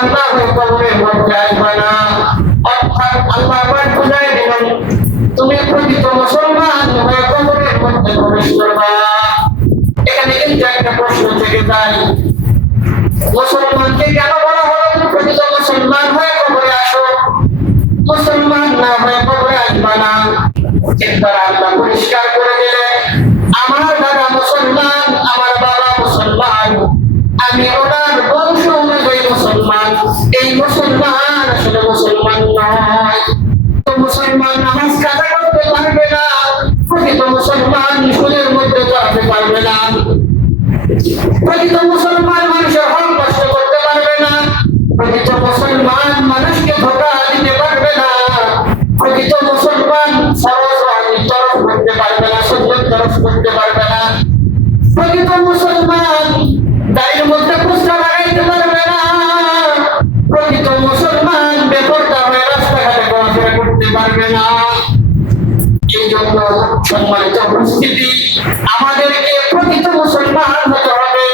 মুসলমান না হয়ে কবরের মধ্যে আসবে না। অর্থাৎ আল্লাহ বুঝাই দিলেন, তুমি প্রকৃত মুসলমান হয়ে কবরের মধ্যে প্রবেশ করবা। এখানে কিন্তু একটা প্রশ্ন থেকে যায়, মুসলমানকে কেন বলা হলো তুমি প্রকৃত মুসলমান হয়ে কবরে আসো, মুসলমান না হয়ে কবরে আসবা না? একবার আল্লাহ পরিষ্কার করে দিলেন, আমার দাদা মুসলমান, আমার বাবা মুসলমান, আমি ওনার বংশ অনুযায়ী মুসলমান। এই মুসলমান আসলে মুসলমান নয়। মুসলমান নামাজ কাজা করতে পারবে না, প্রকৃত মুসলমান সুদের মধ্যে চলতে পারবে না, প্রকৃত মুসলমান মানুষের হক নষ্ট করতে পারবে না, প্রকৃত মুসলমান মানুষকে ধোঁকা দিতে পারবে না, প্রকৃত মুসলমান তরফ করতে পারবে না, সুন্দর তরফ করতে পারবে না, প্রকৃত মুসলমান দাড়ির মধ্যে পুষ্টা লাগাইতে পারবে না, প্রকৃত মুসলমান বেপরদা হয়ে রাস্তাঘাটে চলাফেরা করতে পারবে না। এই জন্য সম্মানিত উপস্থিতি, আমাদেরকে প্রকৃত মুসলমান হতে হবে।